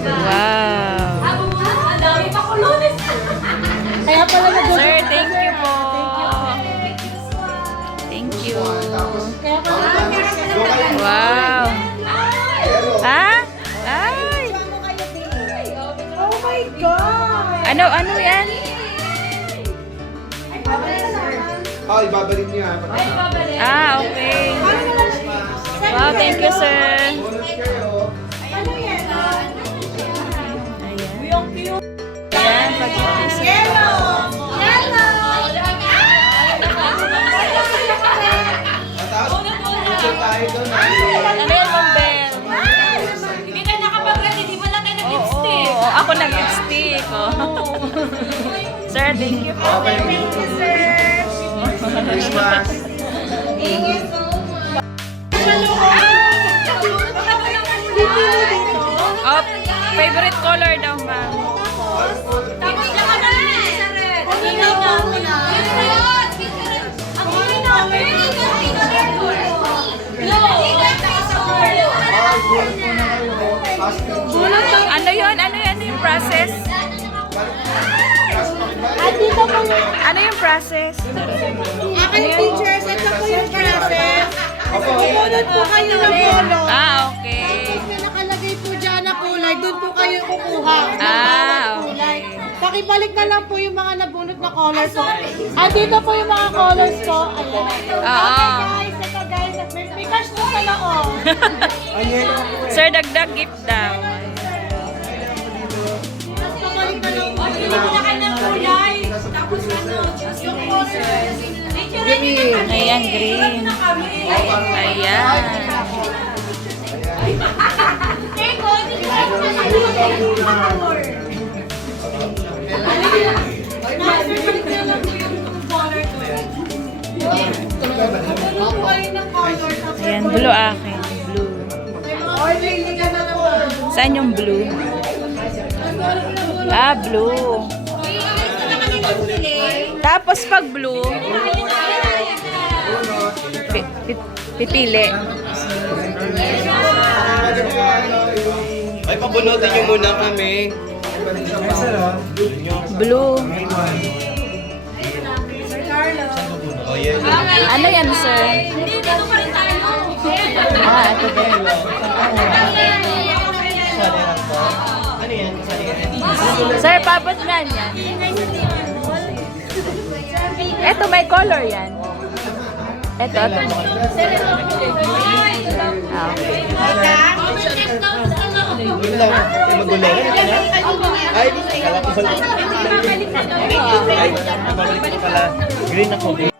Wow. Ang dami pa kulones. Kaya pala nag Sir, thank you po. Thank you. Kaya pala Wow. Ha? Ay. Oh my God! Ano, ano yan? Oh, ibabalik niyo ha. Ah, okay. Wow, thank you, sir. Tayo nakapag-ready. Di ba lang tayo nag-lipstick? Oo, ako nag-lipstick. Oh. sir, thank you po. Okay. Christmas. Oh, favorite color daw, ma'am. Tapos lang na. Ang ilaw na. Ang. Ano yun? Ano yun? Ano yung process? Po Ano yung process? aking pictures. Ito po yung process. Kukunod po kayo ng polo. Ah, okay. Tapos nakalagay po dyan na kulay. Doon po kayo kukuha. Ah. Pakibalik na lang po yung mga nabunot na colors po. At dito po yung mga colors ko. Ayan. Oo. Okay guys, ito guys. May, may cash po sa loob. Sir, dagdag gift daw. Pabalik na lang po. Mo na kayo ng kulay. Tapos ano, yung colors. Na kami. Ayan, green. Na kami. Ayan. Ayan, blue akin. Blue. Saan yung blue? Ah, blue. Tapos pag blue, pi- pi- pipili. Ay, pabunutin niyo muna kami. Blue. Oh. Ano yan, sir? Hindi, dito pa rin tayo. Ah, ito din. Sir, pabot na yan. Ito, may color yan. Ito, ito. Ah, okay. Yun lang. Ay, magulo. Ay, kala ko pala. Green ako.